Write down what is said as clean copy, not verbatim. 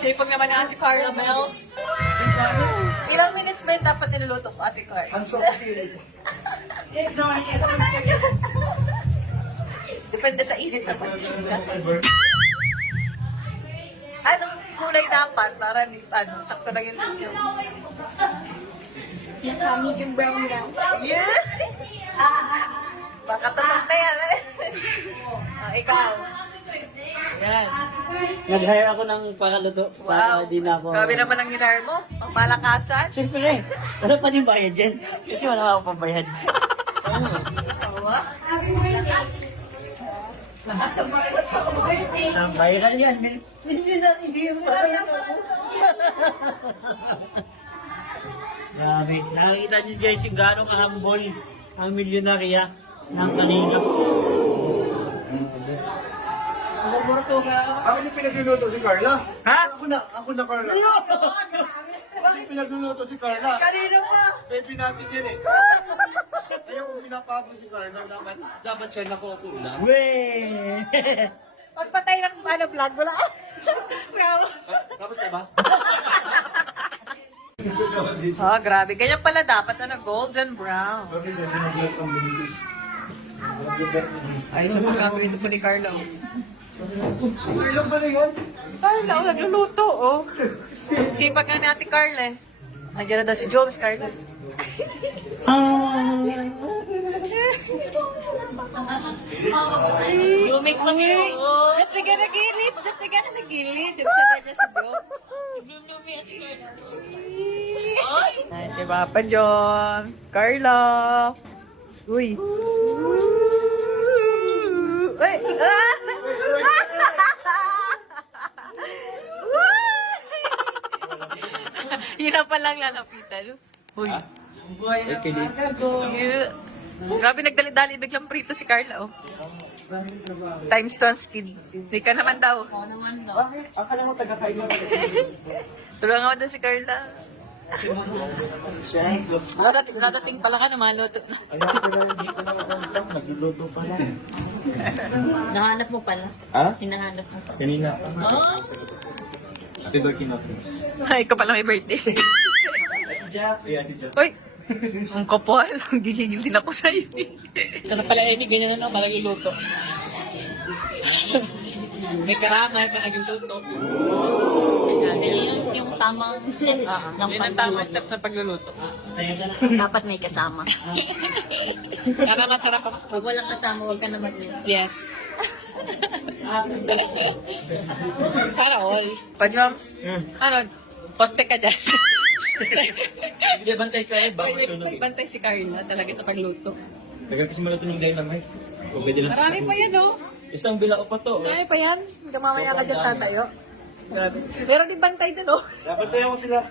Sipag naman na si Carla Bells. Ilang minutes ba yung dapat niluluto ko, Ate Carla? I'm so happy. Depende sa init na pag-isip. Anong kulay dapat para sakto lang yung Medium brown lang. Yeah! Baka tatak na yan. Ikaw. Yan. Nag-hire ako ng pakaluto. Wow. Para di na ako. Grabe naman ang hinar mo. Ang palakasan. Siyempre, wala pa din bayad dyan. Kasi wala ako pambayad. Ang viral yan. Hindi na, hindi yung Grabe. Nakikita niyo guys yung gano'ng kahambol ang milyonarya ng kanina. Bakit yung pinagluluto si Carla? Ha? Ako na Carla. Bakit pinagluluto si Carla? Kanino pa? Pwede natin yan eh. Ayaw kung pinapagod si Carla, dapat siya nakukulang. Weh! Pagpatay ng vlog, wala. Bravo. Tapos na ba? Oh, grabe. Ganyan pala dapat golden brown. Ay, sa mga gagawin ito ni Carla. Ilan ba na yan? Carla, nagluluto, oh. Sipag nga ni Ate Carla. Nandiyan na daw si Jones, Carla. Lumik lang yun. Dati ka nagilid. Dati ka na nagilid. Sabi niya si Jones. Ay, si Papa John. Carla. Uy. Uy. Yun na palang lalapitan. Uy. Yeah. Grabe, nagdali-dali biglang prito si Carla, oh. Times 2 speed. Hindi ka naman daw. Akala mo taga-kain mo. Tulungan mo doon si Carla. Nadating pala ka naman, luto na. Nagluluto pala. Nahanap mo pala. Ha? Hinahanap mo pala. Kanina. Ate Dorky Notus. Ay, ikaw pala may birthday. Uy! Ang kapal. Gigigil din ako sa'yo. Kasi pala Amy, ganyan yan ako, nagluluto. May karama sa nagluluto. Yung tamang step ng Yun ang tamang step sa pagluluto. Dapat may kasama. Para masarap ako. Pag walang kasama, huwag ka na mag-iwan. Yes. Sana all. Pa-jumps? Ano? Poste ka dyan. Hindi, bantay ka eh, baka sunog eh. Bantay si Carla talaga sa pagluto. Tagal kasi maluto ng dynamite. Kung pwede lang. Marami pa yan, oh. Isang bila ko pa to. Marami pa yan. Hanggang mamaya ka dyan tatayo. Grabe. Pero di bantay din, oh. Dapat tayo ko sila.